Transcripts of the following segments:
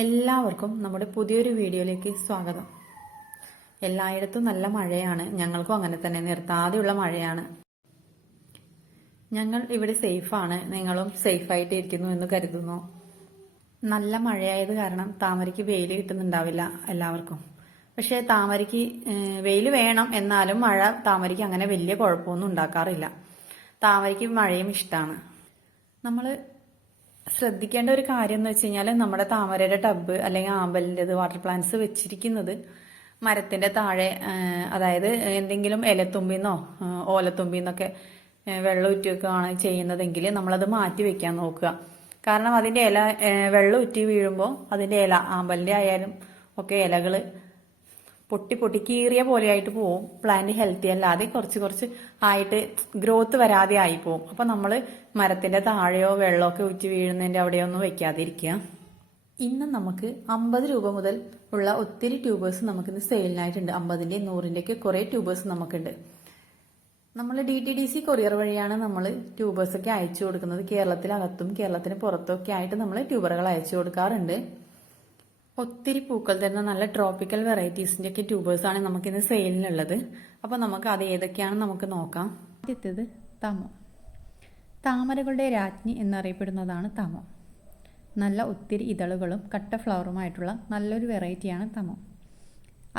എല്ലാവർക്കും നമ്മുടെ പുതിയൊരു വീഡിയോയിലേക്ക് സ്വാഗതം. എല്ലായിടത്തും നല്ല മഴയാണ്. ഞങ്ങൾക്കും അങ്ങനെ തന്നെ നിർത്താതെയുള്ള മഴയാണ്. ഞങ്ങൾ ഇവിടെ സേഫാണ്. നിങ്ങളും സേഫായിട്ട് ഇരിക്കുന്നു എന്ന് കരുതുന്നു. നല്ല മഴയായത് കാരണം താമരയ്ക്ക് വെയിൽ കിട്ടുന്നുണ്ടാവില്ല എല്ലാവർക്കും. പക്ഷേ താമരയ്ക്ക് വെയിൽ വേണം, എന്നാലും മഴ താമരയ്ക്ക് അങ്ങനെ വലിയ കുഴപ്പമൊന്നും ഉണ്ടാക്കാറില്ല. താമരയ്ക്ക് മഴയും ഇഷ്ടമാണ്. നമ്മൾ ശ്രദ്ധിക്കേണ്ട ഒരു കാര്യം എന്ന് വെച്ച് കഴിഞ്ഞാൽ, നമ്മുടെ താമരയുടെ ടബ് അല്ലെങ്കിൽ ആമ്പലിൻ്റെത് വാട്ടർ പ്ലാന്റ്സ് വെച്ചിരിക്കുന്നത് മരത്തിന്റെ താഴെ, അതായത് എന്തെങ്കിലും ഇലത്തുമ്പിന്നോ ഓലത്തുമ്പിന്നൊക്കെ വെള്ളം ഉറ്റി വെക്കുകയാണ് ചെയ്യുന്നതെങ്കിൽ നമ്മളത് മാറ്റി വെക്കാൻ നോക്കുക. കാരണം അതിന്റെ ഇല വെള്ളം ഉറ്റി വീഴുമ്പോൾ അതിന്റെ ഇല, ആമ്പലിന്റെ ആയാലും ഒക്കെ ഇലകൾ പൊട്ടി പൊട്ടി കീറിയ പോലെ ആയിട്ട് പോവും. പ്ലാന്റ് ഹെൽത്തി അല്ലാതെ കുറച്ച് ആയിട്ട് ഗ്രോത്ത് വരാതെ ആയി പോവും. അപ്പൊ നമ്മൾ മരത്തിന്റെ താഴെയോ വെള്ളമൊക്കെ ഉറ്റി വീഴുന്നതിന്റെ അവിടെയോ ഒന്നും വെക്കാതിരിക്കുക. ഇന്ന് നമുക്ക് 50 രൂപ മുതൽ ഉള്ള ഒത്തിരി ട്യൂബേഴ്സ് നമുക്കിന്ന് സെയിലിനായിട്ടുണ്ട്. 50-ന്റെയും 100-ന്റെയൊക്കെ കുറെ ട്യൂബേഴ്സ് നമുക്കുണ്ട്. നമ്മൾ DTDC കൊറിയർ വഴിയാണ് നമ്മൾ ട്യൂബേഴ്സ് ഒക്കെ അയച്ചു കൊടുക്കുന്നത്. കേരളത്തിനകത്തും കേരളത്തിന് പുറത്തും ഒക്കെ ആയിട്ട് നമ്മൾ ട്യൂബറുകൾ അയച്ചു കൊടുക്കാറുണ്ട്. ഒത്തിരി പൂക്കൾ തരുന്ന നല്ല ട്രോപ്പിക്കൽ വെറൈറ്റീസിന്റെ ഒക്കെ ട്യൂബേഴ്സാണ് നമുക്കിന്ന് സെയിലിനുള്ളത്. അപ്പോൾ നമുക്ക് അത് ഏതൊക്കെയാണെന്ന് നമുക്ക് നോക്കാം. ആദ്യത്തേത് തമോ. താമരകളുടെ രാജ്ഞി എന്നറിയപ്പെടുന്നതാണ് തമോ. നല്ല ഒത്തിരി ഇതളുകളും കട്ട ഫ്ലവറുമായിട്ടുള്ള നല്ലൊരു വെറൈറ്റിയാണ് തമോ.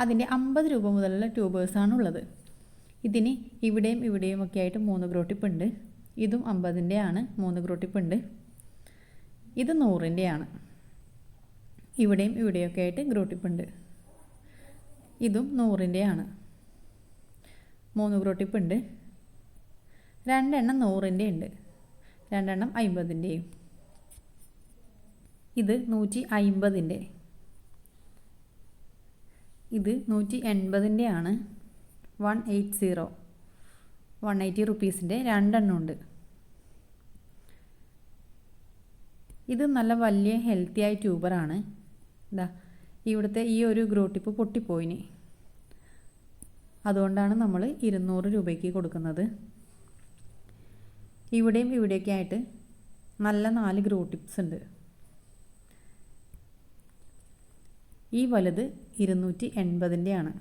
അതിൻ്റെ 50 രൂപ മുതലുള്ള ട്യൂബേഴ്സാണ് ഉള്ളത്. ഇതിന് ഇവിടെയും ഇവിടെയും ഒക്കെ ആയിട്ട് 3 ഗ്രോട്ടിപ്പ് ഉണ്ട്. ഇതും 50-ൻ്റെ ആണ്, 3 ഗ്രോട്ടിപ്പ് ഉണ്ട്. ഇത് 100-ൻ്റെ ആണ്. ഇവിടെയും ഇവിടെയൊക്കെ ആയിട്ട് ഗ്രോട്ടിപ്പ് ഉണ്ട്. ഇതും 100-ൻ്റെ ആണ്, 3 ഗ്രോട്ടിപ്പ് ഉണ്ട്. 2 എണ്ണം 100-ൻ്റെ ഉണ്ട്, 2 എണ്ണം 50-ൻ്റെയും. ഇത് 150-ൻ്റെ, ഇത് 180-ൻ്റെ ആണ്. 180 റുപ്പീസിൻ്റെ 2 എണ്ണം ഉണ്ട്. ഇത് നല്ല വലിയ ഹെൽത്തി ആയ ട്യൂബറാണ്. ഇതാ ഇവിടുത്തെ ഈ ഒരു ഗ്രോട്ടിപ്പ് പൊട്ടിപ്പോയിന്, അതുകൊണ്ടാണ് നമ്മൾ 200 രൂപയ്ക്ക് കൊടുക്കുന്നത്. ഇവിടെയും ഇവിടെയൊക്കെ ആയിട്ട് നല്ല 4 ഗ്രോട്ടിപ്സ് ഉണ്ട്. ഈ വലുത് 280-ൻ്റെ ആണ്.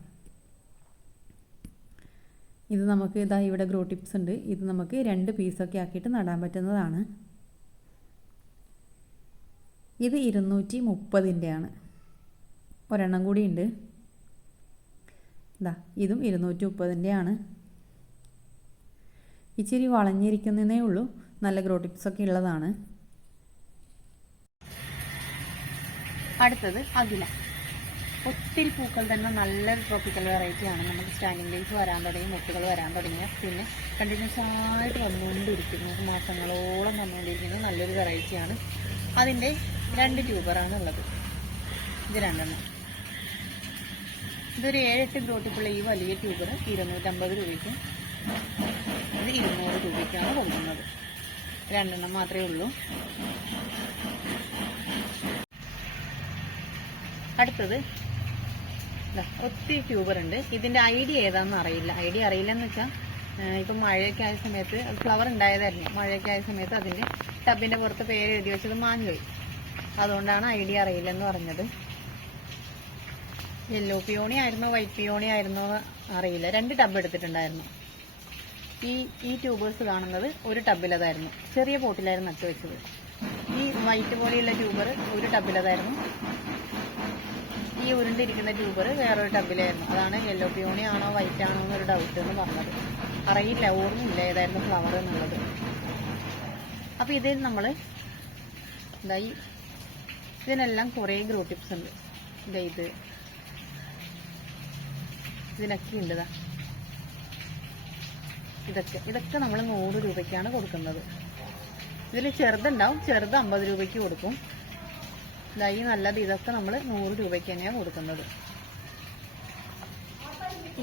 ഇത് നമുക്ക് ഇതാ ഇവിടെ ഗ്രോട്ടിപ്സ് ഉണ്ട്. ഇത് നമുക്ക് 2 പീസൊക്കെ ആക്കിയിട്ട് നടാൻ പറ്റുന്നതാണ്. ഇത് 230-ൻ്റെ ആണ്. ഒരെണ്ണം കൂടി ഉണ്ട്. ഇതാ ഇതും 230-ൻ്റെ ആണ്. ഇച്ചിരി വളഞ്ഞിരിക്കുന്നതേ ഉള്ളൂ, നല്ല ഗ്രോട്ടിപ്സ് ഒക്കെ ഉള്ളതാണ്. അടുത്തത് അഖില. ഒത്തിരി പൂക്കൾ തന്നെ നല്ല ട്രോപ്പിക്കൽ വെറൈറ്റി ആണ്. നമുക്ക് സ്റ്റാൻഡിംഗ് ലൈഫ് വരാൻ തുടങ്ങി, മുട്ടുകൾ വരാൻ തുടങ്ങിയ പിന്നെ കണ്ടിന്യൂസ് ആയിട്ട് വന്നുകൊണ്ടിരിക്കുന്നു, മാസങ്ങളോളം വന്നുകൊണ്ടിരിക്കുന്നത് നല്ലൊരു വെറൈറ്റിയാണ്. അതിൻ്റെ 2 ട്യൂബറാണ് ഉള്ളത്. ഇത് 2 എണ്ണം. ഇതൊരു 7-8 ഗ്രോട്ടിപ്പുള്ള ഈ വലിയ ട്യൂബർ 250 രൂപയ്ക്കും ഇത് 200 രൂപയ്ക്കാണ് കൊടുക്കുന്നത്. 2 എണ്ണം മാത്രമേ ഉള്ളൂ. അടുത്തത് ഒത്തിരി ട്യൂബർ ഉണ്ട്. ഇതിന്റെ ഐഡിയ ഏതാണെന്ന് അറിയില്ല. ഐഡിയ അറിയില്ലെന്ന് വെച്ചാൽ ഇപ്പം മഴയൊക്കെ ആയ സമയത്ത് ഫ്ലവർ ഉണ്ടായതായിരുന്നു. മഴയൊക്കെ ആയ സമയത്ത് അതിന്റെ ടബിന്റെ പുറത്ത് പേര് എഴുതി വെച്ചത് മാഞ്ഞുപോയി. അതുകൊണ്ടാണ് ഐഡിയ അറിയില്ലെന്ന് പറഞ്ഞത്. യെല്ലോ പിയോണി ആയിരുന്നോ വൈറ്റ് പിയോണി ആയിരുന്നോ അറിയില്ല. 2 ടബ് എടുത്തിട്ടുണ്ടായിരുന്നു. ഈ ട്യൂബേഴ്സ് കാണുന്നത് ഒരു ടബിലതായിരുന്നു, ചെറിയ പോട്ടിലായിരുന്നു നട്ട് വെച്ചത്. ഈ വൈറ്റ് പോലെയുള്ള ട്യൂബർ ഒരു ടബിലതായിരുന്നു. ഈ ഉരുണ്ടിരിക്കുന്ന ട്യൂബർ വേറൊരു ടബിലായിരുന്നു. അതാണ് യെല്ലോ പിയോണി ആണോ വൈറ്റ് ആണോ എന്നൊരു ഡൗട്ട് എന്ന് പറഞ്ഞത്. അറിയില്ല, ഓർമ്മയില്ല ഏതായിരുന്നു ഫ്ലവർ എന്നുള്ളത്. അപ്പോൾ ഇതിൽ നമ്മൾ ഇതിനെല്ലാം കുറേ ഗ്രോട്ടിപ്സ് ഉണ്ട്. ഇതിനൊക്കെ ഉണ്ട്. ഇതൊക്കെ നമ്മൾ 100 രൂപയ്ക്കാണ് കൊടുക്കുന്നത്. ഇതിൽ ചെറുതുണ്ടാവും, ചെറുത് 50 രൂപയ്ക്ക് കൊടുക്കും. ഈ നല്ലത് ഇതൊക്കെ നമ്മൾ 100 രൂപയ്ക്ക് തന്നെയാണ് കൊടുക്കുന്നത്.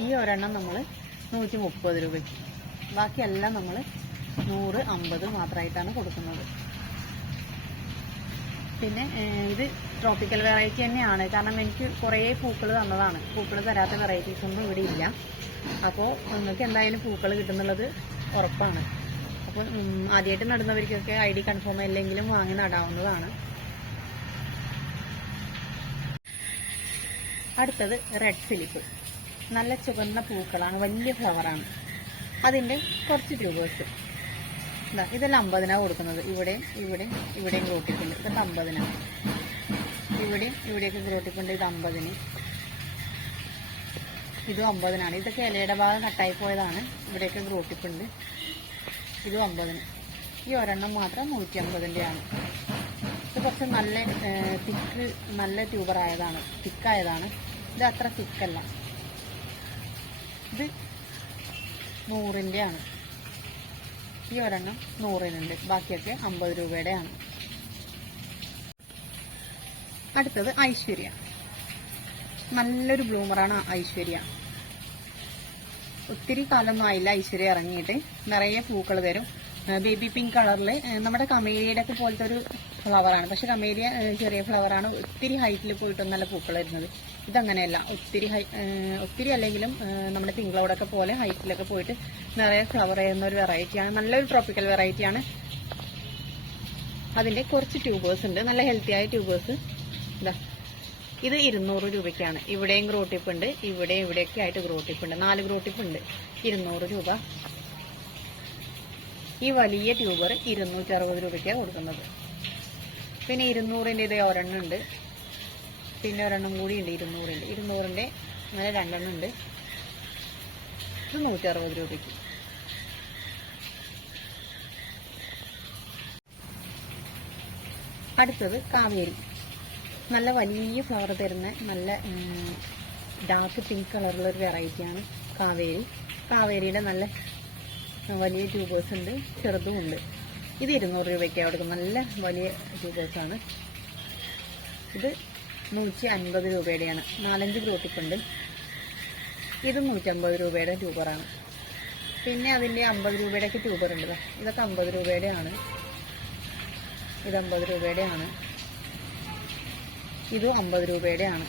ഈ ഒരെണ്ണം നമ്മൾ 130 രൂപയ്ക്ക്, ബാക്കിയെല്ലാം നമ്മൾ 100, 50 മാത്രമായിട്ടാണ് കൊടുക്കുന്നത്. പിന്നെ ഇത് ട്രോപ്പിക്കൽ വെറൈറ്റി തന്നെയാണ്. കാരണം എനിക്ക് കുറേ പൂക്കൾ തന്നതാണ്. പൂക്കൾ തരാത്ത വെറൈറ്റീസ് ഒന്നും ഇവിടെ ഇല്ല. അപ്പോൾ നിങ്ങൾക്ക് എന്തായാലും പൂക്കൾ കിട്ടുന്നുള്ളത് ഉറപ്പാണ്. അപ്പോൾ ആദ്യമായിട്ട് നടുന്നവർക്കൊക്കെ ID കൺഫേം അല്ലെങ്കിലും വാങ്ങി നടാവുന്നതാണ്. അടുത്തത് റെഡ് ഫിലിപ്പ്, നല്ല ചുവന്ന പൂക്കളാണ്, വലിയ ഫ്ലവറാണ്. അതിൻ്റെ കുറച്ച് ട്യൂബേഴ്സ് ഇതെല്ലാം 50-നാണ് കൊടുക്കുന്നത്. ഇവിടെയും ഗ്രോട്ടിപ്പുണ്ട്, ഇതൊക്കെ 50-നാണ്. ഇവിടെയൊക്കെ ഗ്രോട്ടിപ്പുണ്ട്, ഇത് 50-ന്, ഇതും 50-നാണ്. ഇതൊക്കെ ഇലയുടെ ഭാഗം കട്ടായി പോയതാണ്. ഇവിടെയൊക്കെ ഗ്രോട്ടിപ്പുണ്ട്, ഇതും 50-ന്. ഈ ഒരെണ്ണം മാത്രം 150-ൻ്റെയാണ്. ഇത് കുറച്ച് നല്ല നല്ല തിക്കായതാണ്. ഇത് അത്ര തിക്കല്ല. ഇത് 100-ൻ്റെയാണ്. ഈ ഒരെണ്ണം 100-നുണ്ട്, ബാക്കിയൊക്കെ 50 രൂപയുടെയാണ്. അടുത്തത് ഐശ്വര്യ, നല്ലൊരു ബ്ലൂമറാണ് ഐശ്വര്യ. ഒത്തിരി കാലമായില്ല ഐശ്വര്യ ഇറങ്ങിയിട്ട്. നിറയെ പൂക്കൾ വരും. ബേബി പിങ്ക് കളറിൽ നമ്മുടെ കമേലിയുടെ ഒക്കെ പോലത്തെ ഒരു ഫ്ലവറാണ്. പക്ഷെ കമേലിയ ചെറിയ ഫ്ലവറാണ്, ഒത്തിരി ഹൈറ്റിൽ പോയിട്ട് നല്ല പൂക്കൾ വരുന്നത്. ഇതങ്ങനെയല്ല, ഒത്തിരി അല്ലെങ്കിലും നമ്മുടെ തിങ്കളോടൊക്കെ പോലെ ഹൈറ്റിലൊക്കെ പോയിട്ട് നിറയെ ഫ്ലവർ ചെയ്യുന്ന ഒരു വെറൈറ്റിയാണ്. നല്ലൊരു ട്രോപ്പിക്കൽ വെറൈറ്റിയാണ്. അതിൻ്റെ കുറച്ച് ട്യൂബേഴ്സ് ഉണ്ട്, നല്ല ഹെൽത്തിയായ ട്യൂബേഴ്സ്. ഇത് 200 രൂപയ്ക്കാണ്. ഇവിടെയും ഗ്രോട്ടിപ്പ് ഉണ്ട്, ഇവിടെയൊക്കെ ആയിട്ട് ഗ്രോട്ടിപ്പ് ഉണ്ട്. 4 ഗ്രോട്ടിപ്പ് ഉണ്ട്, 200 രൂപ. ഈ വലിയ ട്യൂബർ 260 രൂപയ്ക്കാണ് കൊടുക്കുന്നത്. പിന്നെ 200-ൻ്റെ ഇത് ഒരെണ്ണം ഉണ്ട്, പിന്നെ ഒരെണ്ണം കൂടി ഉണ്ട് 200-ൻ്റെ അങ്ങനെ 2 എണ്ണം ഉണ്ട്. ഇത് 160 രൂപയ്ക്ക്. അടുത്തത് കാവേരി, നല്ല വലിയ ഫ്ലവർ തരുന്ന നല്ല ഡാർക്ക് പിങ്ക് കളറുള്ളൊരു വെറൈറ്റിയാണ് കാവേരിയുടെ നല്ല വലിയ ട്യൂബേഴ്സ് ഉണ്ട്, ചെറുതും ഉണ്ട്. ഇത് 200 രൂപയ്ക്കാണ് കൊടുക്കുന്നത്. നല്ല വലിയ ട്യൂബേഴ്സാണ്. ഇത് 150 രൂപയുടെയാണ്. 4-5 ഗ്രോട്ടിപ്പുണ്ട്. ഇത് 150 രൂപയുടെ ട്യൂബറാണ്. പിന്നെ അതിൻ്റെ 50 രൂപയുടെയൊക്കെ ട്യൂബർ ഉണ്ട്. ഇതൊക്കെ 50 രൂപയുടെയാണ്. ഇത് 50 രൂപയുടെയാണ്. ഇതും 50 രൂപയുടെയാണ്.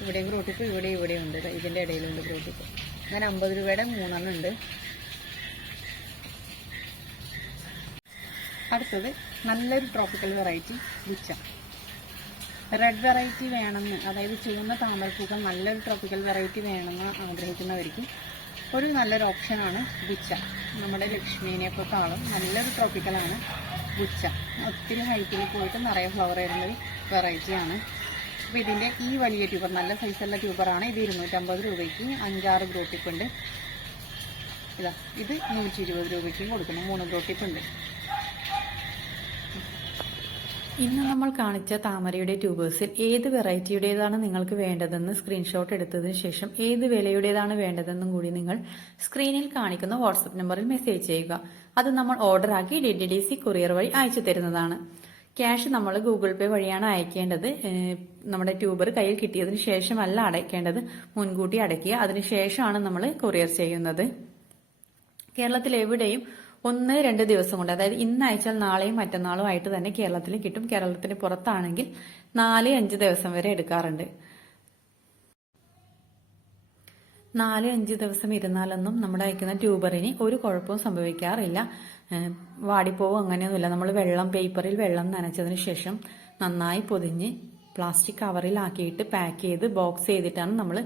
ഇവിടെയും ഗ്രോട്ടിപ്പ്, ഇവിടെയും ഉണ്ട്. ഇതിൻ്റെ ഇടയിലുണ്ട് ഗ്രോട്ടിപ്പ്. അങ്ങനെ 50 രൂപയുടെ 3 എണ്ണം ഉണ്ട്. അടുത്തത് നല്ലൊരു ട്രോപ്പിക്കൽ വെറൈറ്റി ബുച്ച. റെഡ് വെറൈറ്റി വേണമെന്ന്, അതായത് ചുവന്ന താമരപ്പൂക്കൾ നല്ലൊരു ട്രോപ്പിക്കൽ വെറൈറ്റി വേണമെന്ന് ആഗ്രഹിക്കുന്നവർക്ക് ഒരു നല്ലൊരു ഓപ്ഷനാണ് ബുച്ച. നമ്മുടെ ലക്ഷ്മീനെയൊക്കെക്കാളും നല്ലൊരു ട്രോപ്പിക്കലാണ് ബുച്ച. ഒത്തിരി ഹൈറ്റിൽ പോയിട്ട് നിറയെ ഫ്ലവർ വരുന്നൊരു വെറൈറ്റിയാണ്. അപ്പോൾ ഇതിൻ്റെ ഈ വലിയ ട്യൂബർ, നല്ല സൈസുള്ള ട്യൂബറാണ്. ഇത് 250 രൂപയ്ക്ക് 5-6 ഗ്രോട്ടിപ്പ് ഉണ്ട്. ഇത് 120 രൂപയ്ക്കും കൊടുക്കുന്നു. 3 ഗ്രോട്ടിപ്പ് ഉണ്ട്. ഇന്ന് നമ്മൾ കാണിച്ച താമരയുടെ ട്യൂബേഴ്സിൽ ഏത് വെറൈറ്റിയുടേതാണ് നിങ്ങൾക്ക് വേണ്ടതെന്ന് സ്ക്രീൻഷോട്ട് എടുത്തതിന് ശേഷം ഏത് വിലയുടേതാണ് വേണ്ടതെന്നും കൂടി നിങ്ങൾ സ്ക്രീനിൽ കാണിക്കുന്ന വാട്സപ്പ് നമ്പറിൽ മെസ്സേജ് ചെയ്യുക. അത് നമ്മൾ ഓർഡർ ആക്കി DTDC കൊറിയർ വഴി അയച്ചു തരുന്നതാണ്. ക്യാഷ് നമ്മൾ ഗൂഗിൾ പേ വഴിയാണ് അയക്കേണ്ടത്. നമ്മുടെ ട്യൂബർ കയ്യിൽ കിട്ടിയതിന് ശേഷമല്ല അടയ്ക്കേണ്ടത്, മുൻകൂട്ടി അടയ്ക്കുക. അതിനുശേഷമാണ് നമ്മൾ കൊറിയർ ചെയ്യുന്നത്. കേരളത്തിൽ എവിടെയും 1-2 ദിവസം കൊണ്ട്, അതായത് ഇന്ന് അയച്ചാൽ നാളെയും മറ്റന്നാളും ആയിട്ട് തന്നെ കേരളത്തിൽ കിട്ടും. കേരളത്തിന് പുറത്താണെങ്കിൽ 4-5 ദിവസം വരെ എടുക്കാറുണ്ട്. 4-5 ദിവസം ഇരുന്നാലൊന്നും നമ്മുടെ അയക്കുന്ന ട്യൂബറിന് ഒരു കുഴപ്പവും സംഭവിക്കാറില്ല. വാടിപ്പോവും അങ്ങനെയൊന്നുമില്ല. നമ്മൾ പേപ്പറിൽ വെള്ളം നനച്ചതിന് ശേഷം നന്നായി പൊതിഞ്ഞ് പ്ലാസ്റ്റിക് കവറിലാക്കിയിട്ട് പാക്ക് ചെയ്ത് ബോക്സ് ചെയ്തിട്ടാണ് നമ്മൾ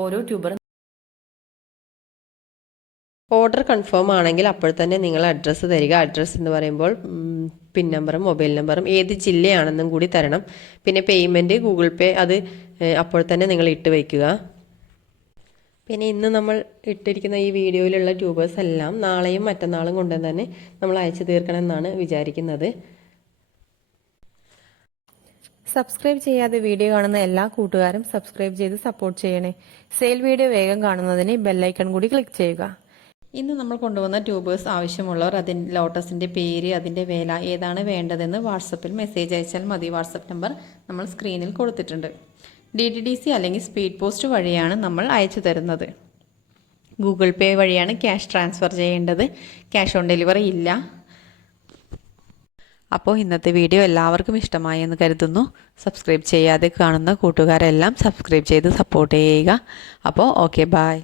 ഓരോ ട്യൂബറും. ഓർഡർ കൺഫേം ആണെങ്കിൽ അപ്പോൾ തന്നെ നിങ്ങൾ അഡ്രസ്സ് തരിക. അഡ്രസ്സ് എന്ന് പറയുമ്പോൾ പിൻ നമ്പറും മൊബൈൽ നമ്പറും ഏത് ജില്ലയാണെന്നും കൂടി തരണം. പിന്നെ പേയ്മെൻറ്റ് ഗൂഗിൾ പേ അത് അപ്പോൾ തന്നെ നിങ്ങൾ ഇട്ട് വയ്ക്കുക. പിന്നെ ഇന്ന് നമ്മൾ ഇട്ടിരിക്കുന്ന ഈ വീഡിയോയിലുള്ള ട്യൂബേഴ്സ് എല്ലാം നാളെയും മറ്റന്നാളും കൊണ്ട് തന്നെ നമ്മൾ അയച്ചു തീർക്കണം എന്നാണ് വിചാരിക്കുന്നത്. സബ്സ്ക്രൈബ് ചെയ്യാതെ വീഡിയോ കാണുന്ന എല്ലാ കൂട്ടുകാരും സബ്സ്ക്രൈബ് ചെയ്ത് സപ്പോർട്ട് ചെയ്യണേ. സെയിൽ വീഡിയോ വേഗം കാണുന്നതിന് ബെല്ലൈക്കൺ കൂടി ക്ലിക്ക് ചെയ്യുക. ഇന്ന് നമ്മൾ കൊണ്ടുവന്ന ട്യൂബേഴ്സ് ആവശ്യമുള്ളവർ അതിൻ്റെ ലോട്ടസിൻ്റെ പേര്, അതിൻ്റെ വില, ഏതാണ് വേണ്ടതെന്ന് വാട്സപ്പിൽ മെസ്സേജ് അയച്ചാൽ മതി. വാട്സപ്പ് നമ്പർ നമ്മൾ സ്ക്രീനിൽ കൊടുത്തിട്ടുണ്ട്. DTDC അല്ലെങ്കിൽ സ്പീഡ് പോസ്റ്റ് വഴിയാണ് നമ്മൾ അയച്ചു തരുന്നത്. ഗൂഗിൾ പേ വഴിയാണ് ക്യാഷ് ട്രാൻസ്ഫർ ചെയ്യേണ്ടത്. ക്യാഷ് ഓൺ ഡെലിവറി ഇല്ല. അപ്പോൾ ഇന്നത്തെ വീഡിയോ എല്ലാവർക്കും ഇഷ്ടമായി എന്ന് കരുതുന്നു. സബ്സ്ക്രൈബ് ചെയ്യാതെ കാണുന്ന കൂട്ടുകാരെല്ലാം സബ്സ്ക്രൈബ് ചെയ്ത് സപ്പോർട്ട് ചെയ്യുക. അപ്പോൾ ഓക്കെ, ബൈ.